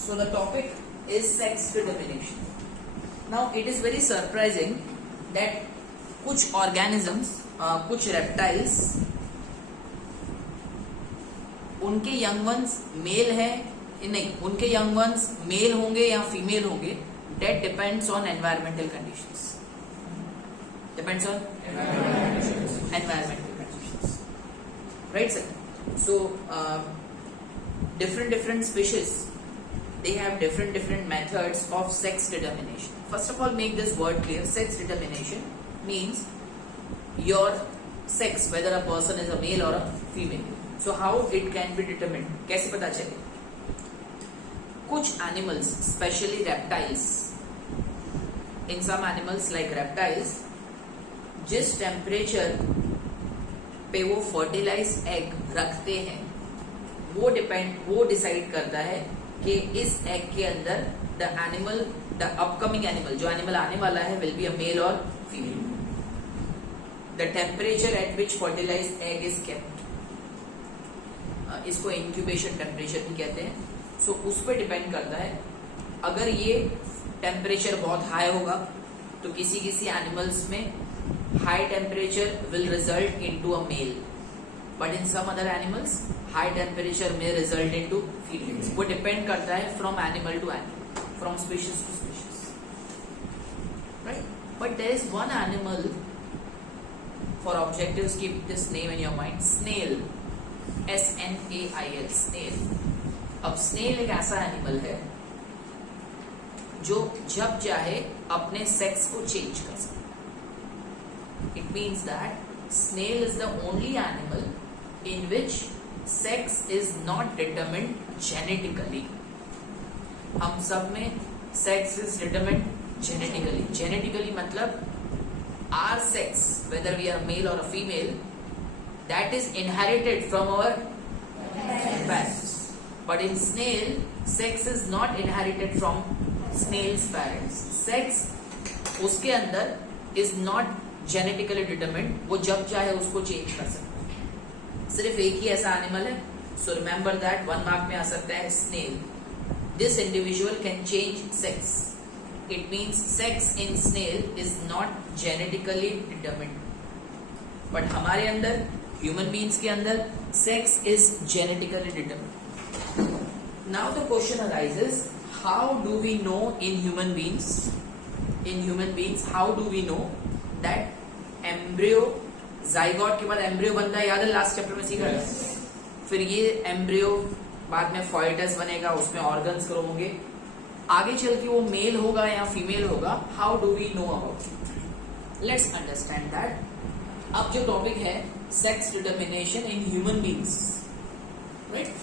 So the topic is sex determination. Now it is very surprising that कुछ organisms, कुछ reptiles, उनके young ones male है नहीं, उनके young ones male होंगे या female होंगे, that depends on environmental conditions. Depends on environmental conditions. Right, sir? So different species, they have different methods of sex determination. First of all, make this word clear. Sex determination means your sex, whether a person is a male or a female. So how it can be determined? कैसे पता चले? कुछ animals, especially reptiles, in some animals like reptiles, जिस temperature पे वो fertilize egg रखते हैं वो डिसाइड करता है कि इस एग के अंदर द अपकमिंग एनिमल, जो एनिमल आने वाला है, विल बी अ मेल और female. The temperature at which fertilize egg is kept, इसको इंक्यूबेशन टेम्परेचर भी कहते हैं. सो उस पर डिपेंड करता है. अगर ये टेम्परेचर बहुत हाई होगा तो किसी एनिमल्स में high temperature will result into a male, but in some other animals high temperature may result into females. वो depend करता है from animal to animal, from species to species, right? But there is one animal, for objectives keep this name in your mind, snail, snail, snail. अब snail एक ऐसा animal है जो जब चाहे अपने sex को change कर सकता है. It means that snail is the only animal in which sex is not determined genetically. हम सब में sex is determined genetically. Genetically मतलब our sex, whether we are male or a female, that is inherited from our parents. But in snail, sex is not inherited from snail's parents. Sex उसके अंदर is not genetically determined. वो जब चाहे उसको change कर सकता है. सिर्फ एक ही ऐसा एनिमल है. So remember that. 1 मार्क में आ सकता है snail. This individual can change sex. It means sex in snail is not genetically determined. But हमारे अंदर, ह्यूमन बींग्स के अंदर, sex is genetically determined. Now the question arises, how do we know in human beings, how do we know that embryo, zygote के बाद embryo बनता है, याद है लास्ट चैप्टर में सीखा है. फिर ये एम्ब्रियो बाद में फॉइटस बनेगा, उसमें ऑर्गन्स ग्रो होंगे. आगे चल के वो मेल होगा या फीमेल होगा. How do we know about it? Let's understand that. अब जो टॉपिक है sex determination in human beings, right?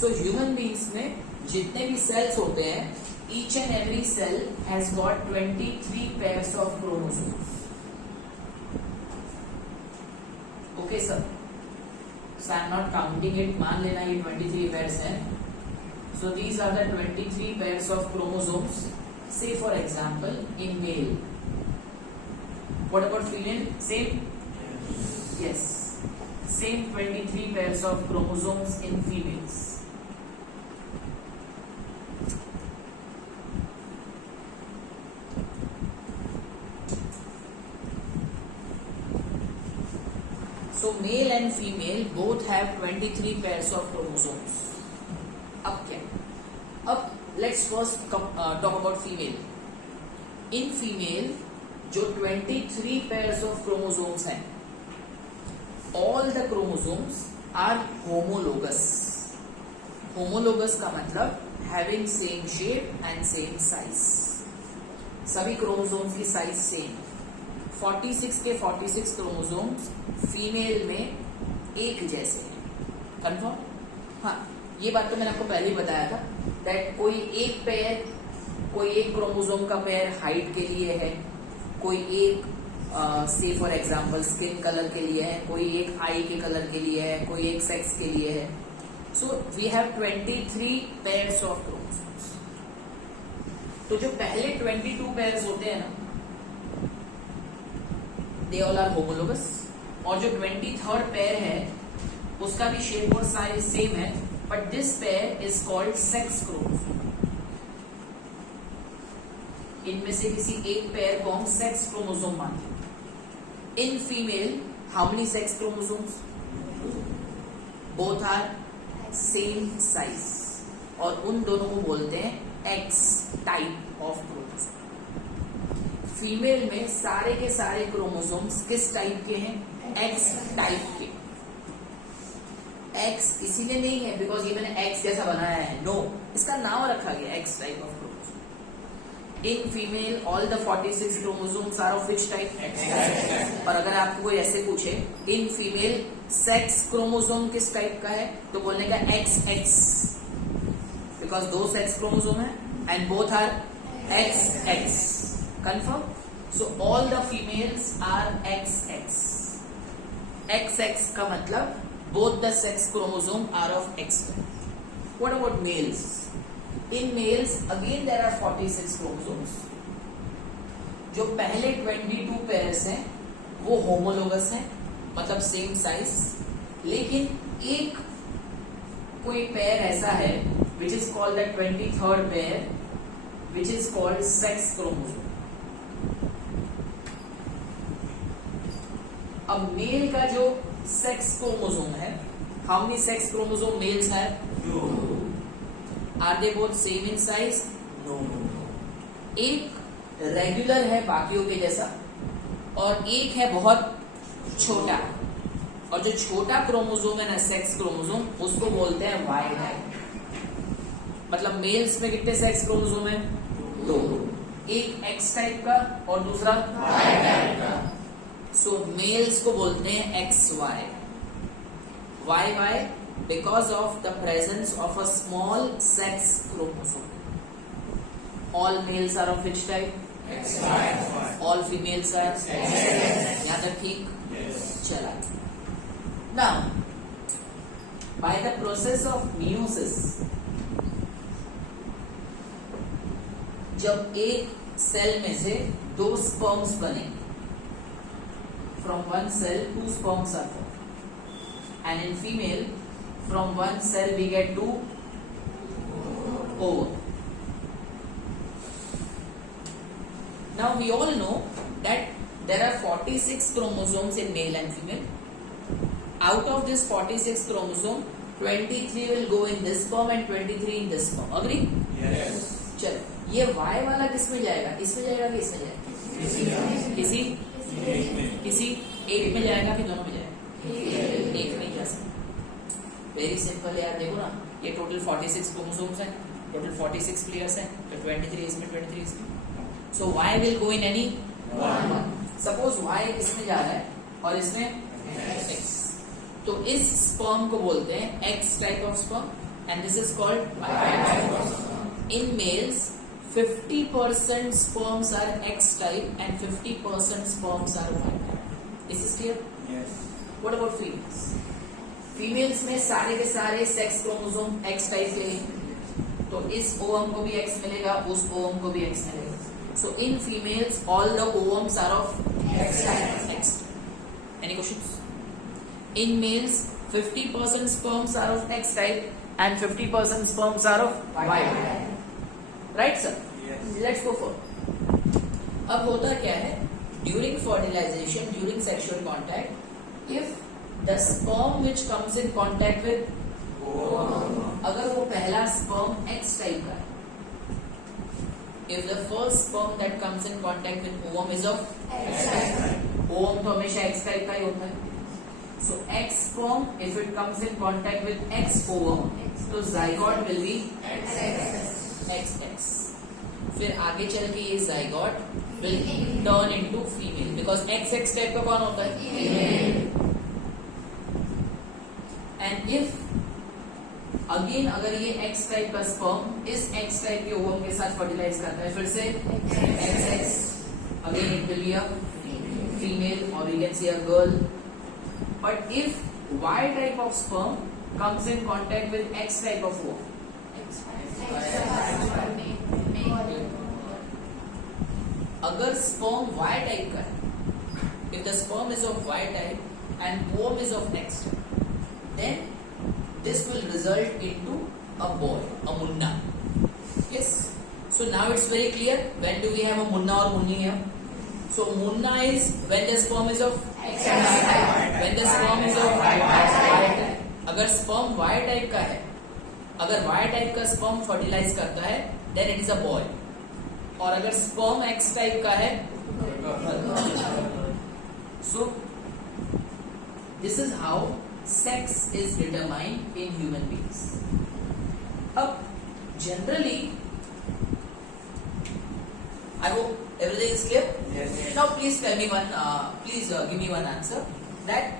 So human beings में जितने भी सेल्स होते हैं, each and every cell has got 23 pairs of chromosomes. Okay sir, so I am not counting it. मान लेना ये 23 पेयर्स हैं. So these are the 23 pairs of chromosomes. Say for example in male. What about female? Same. Yes, same 23 pairs of chromosomes in females. So male and female both have 23 pairs of chromosomes. अब क्या? अब let's first talk about female. In female जो 23 pairs of chromosomes हैं, all the chromosomes are homologous. Homologous का मतलब having same shape and same size. सभी chromosomes की size same. 46 के 46 क्रोमोसोम्स फीमेल में एक जैसे. कंफर्म? हाँ, ये बात तो मैंने आपको पहले ही बताया था दैट कोई एक क्रोमोसोम का पेयर हाइट के लिए है, कोई एक से फॉर एग्जांपल स्किन कलर के लिए है, कोई एक आई के कलर के लिए है, कोई एक सेक्स के लिए है. So we have 23 pairs of chromosomes. तो जो पहले 22 पेयर्स होते हैं ना, they all are homologous. और जो 23rd पेयर है उसका भी शेप और साइज सेम है, but this pair is called sex chromosome. इनमें से किसी एक पेयर को हम सेक्स क्रोमोसोम मानते हैं. In female how many sex chromosomes? Both are same size, और उन दोनों को बोलते हैं X type of chromosome. Female में सारे के सारे क्रोमोसोम्स किस टाइप के हैं? एक्स टाइप के. एक्स इसीलिए नहीं है बिकॉज ये मैंने एक्स जैसा बनाया है, नो, इसका नाम रखा गया X type of chromosome. In female all the 46 chromosomes are of which type? X type. और अगर आपको कोई ऐसे पूछे इन फीमेल सेक्स क्रोमोसोम किस टाइप का है, तो बोलने का एक्स एक्स, बिकॉज दो सेक्स क्रोमोसोम है and both are X X. Confirm? So all the females are XX. XX का मतलब both the sex chromosome are of X type. What about males? In males again there are 46 chromosomes. जो पहले 22 pairs हैं वो homologous हैं, मतलब same size. लेकिन एक कोई pair ऐसा है which is called the 23rd pair, which is called sex chromosome. अब मेल का जो सेक्स क्रोमोसोम है, how many sex chromosome males है? Are they both same in size? No. एक रेगुलर है बाकियों के जैसा और एक है बहुत छोटा, और जो छोटा क्रोमोसोम है ना सेक्स क्रोमोसोम, उसको बोलते हैं वाई टाइप. मतलब मेल्स में कितने सेक्स क्रोमोसोम है? दो. एक एक्स टाइप का और दूसरा वाई टाइप का. सो मेल्स को बोलते हैं X Y. Y Y because of the presence of a small sex chromosome. All males are of which type? X Y. All females are X. यहां तक ठीक? चला. Now by the process of meiosis, जब एक cell में से दो sperms बने, from one cell two sperms are formed, and in female from one cell we get two ovum. Now we all know that there are 46 chromosomes in male and female. Out of this 46 chromosome, 23 will go in this sperm and 23 in this sperm. Agree? Yes. चलो, ये Y वाला किसमें जाएगा? इसमें जाएगा कि इसमें जाएगा? किसी एक में जाएगा कि दोनों में जाएगा? एक में ही जा सकता. वेरी सिंपल यार. देखो ना, ये टोटल 46 क्रोमोसोम्स हैं, टोटल 46 पेयर्स हैं, तो 23 इसमें 23 इसमें. सो Y will go in any one. Suppose Y इसमें जा रहा है और इसमें X, तो इस स्पर्म को बोलते हैं X type of sperm and this is called Y type of sperm. In males 50% sperms are X type and 50% sperms are Y type. Is this clear? Yes. What about females? Females में सारे के सारे sex chromosome X type के हैं, तो इस ovum को भी X मिलेगा, उस ओवम को भी X मिलेगा. So in females all the ovums are of X type. X. Any questions? In males 50% sperms are of X type and 50% sperms are of Y type. Right sir? Let's go for. अब होता क्या है, during fertilization, during sexual contact, if the sperm which comes in contact with, अगर वो पहला sperm X type का है, if the first sperm that comes in contact with ovum is of X type. Ovum तो हमेशा X type का ही होता है. So X sperm if it comes in contact with X ovum, तो zygote will be XX. फिर आगे चल के ये zygote will turn into female, because XX type का कौन होता है? फीमेल. एंड इफ अगेन अगर ये X टाइप का स्पर्म इस X टाइप के ओवम के साथ फर्टिलाइज करता है, फिर से XX, again it will be a female और you can see a girl. But if Y type of sperm comes in contact with X type of ovum, अगर स्पर्म Y टाइप का है, if the sperm is of Y type and ovum is of X type, then this will result into a boy, a munna. Yes. So now it's very clear. When do we have a munna or munni here? So munna is when the sperm is of X type. When the sperm is of Y type. अगर sperm Y type का है, अगर Y type का sperm fertilize करता है, then it is a boy. और अगर sperm X type का है, so this is how sex is determined in human beings. अब generally, I hope everything is clear. Yes. Now please tell me one, give me one answer that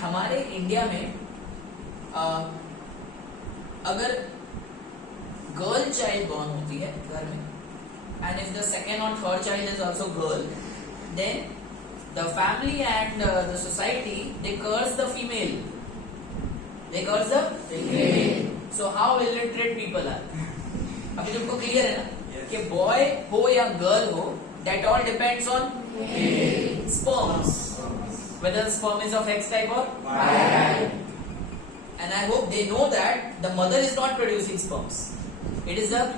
हमारे India में अगर girl child born होती है घर में, and if the second or third child is also girl, then the family and the society, they curse the female. They curse the female. So how illiterate people are? अभी तुमको clear है ना कि boy हो या girl हो, that all depends on sperms, whether the sperm is of X type or Y type. And I hope they know that the mother is not producing sperms, it is the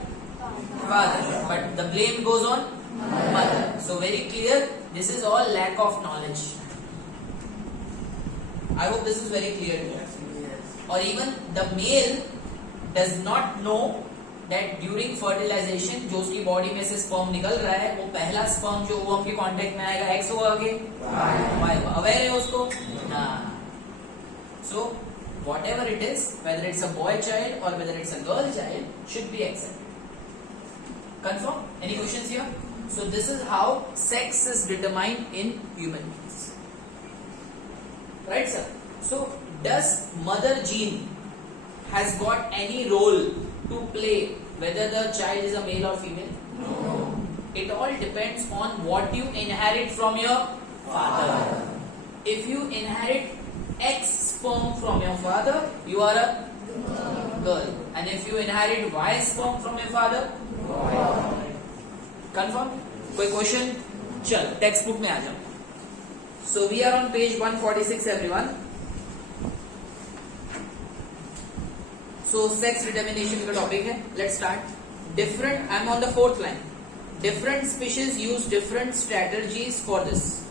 father, but the blame goes on mother. So very clear, this is all lack of knowledge. I hope this is very clear to you. Or even the male does not know that during fertilization जो उसकी body में से sperm निकल रहा है, वो पहला sperm जो वो आपके कांटेक्ट में आएगा एक्स होगा कि वाई होगा, अवेयर है उसको ना. So whatever it is, whether it's a boy child or whether it's a girl child, should be accepted. Confirm? Any questions here? So this is how sex is determined in human beings. Right, sir? So does mother gene has got any role to play whether the child is a male or female? No. It all depends on what you inherit from your father. If you inherit X sperm from your father, you are a girl. And if you inherit Y sperm from your father, boy. Confirm? कोई question? चल text book में आ जाओ. So we are on page 146 everyone. So sex determination का topic है. Let's start. Different. I'm on the fourth line. Different species use different strategies for this.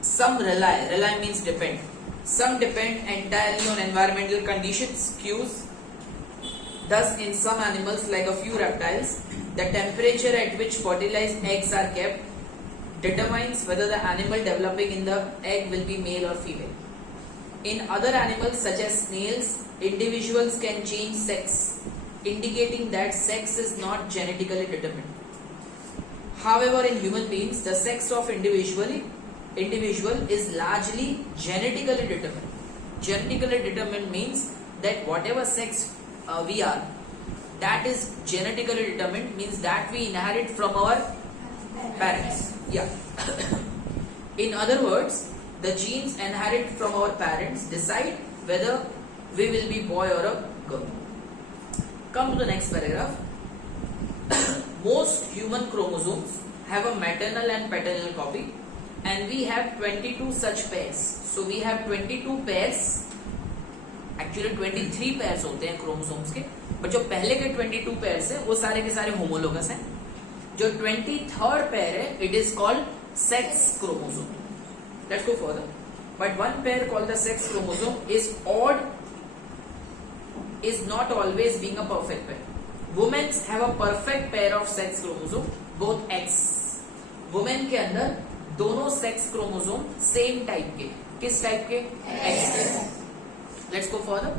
Some rely. Rely means depend. Some depend entirely on environmental conditions, cues. Thus, in some animals, like a few reptiles, the temperature at which fertilized eggs are kept determines whether the animal developing in the egg will be male or female. In other animals such as snails, individuals can change sex, indicating that sex is not genetically determined. However, in human beings, the sex of individual is largely genetically determined. Genetically determined means that whatever sex we are, that is genetically determined, means that we inherit from our parents. Yeah. In other words, the genes inherited from our parents decide whether we will be boy or a girl. Come to the next paragraph. Most human chromosomes have a maternal and paternal copy, and we have 22 such pairs. So we have 22 pairs. Actually 23 pairs होते हैं chromosomes के, but जो पहले के 22 pairs है वो सारे के सारे homologous हैं. जो 23rd pair है, it is called sex chromosome. Let's go further. But one pair called the sex chromosome is odd, is not always being a perfect pair. Women have a perfect pair of sex chromosome, both X. Women के अंदर दोनों sex chromosome same type के. किस type के? X. Let's go further.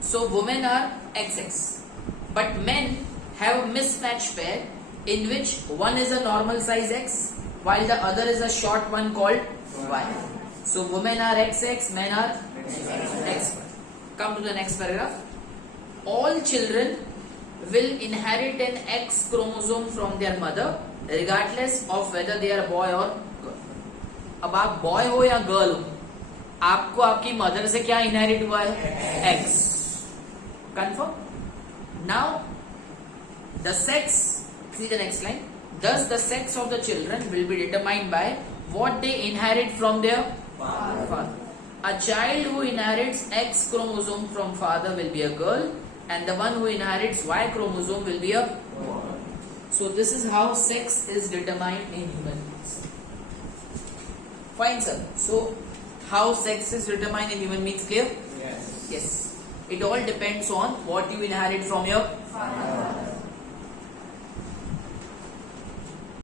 So women are XX, but men have a mismatched pair in which one is a normal size X while the other is a short one called Y. So women are XX, men are XY. Come to the next paragraph. All children will inherit an X chromosome from their mother regardless of whether they are a boy or girl. अब आप boy हो या girl हो, आपको आपकी mother से क्या inherit हुआ है? X. Confirm? Now the sex, see the next line. Thus the sex of the children will be determined by what they inherit from their father. A child who inherits X chromosome from father will be a girl, and the one who inherits Y chromosome will be a boy. So this is how sex is determined in human beings. Fine, sir. So how sex is determined in human beings, clear? Yes. Yes. It all depends on what you inherit from your Father.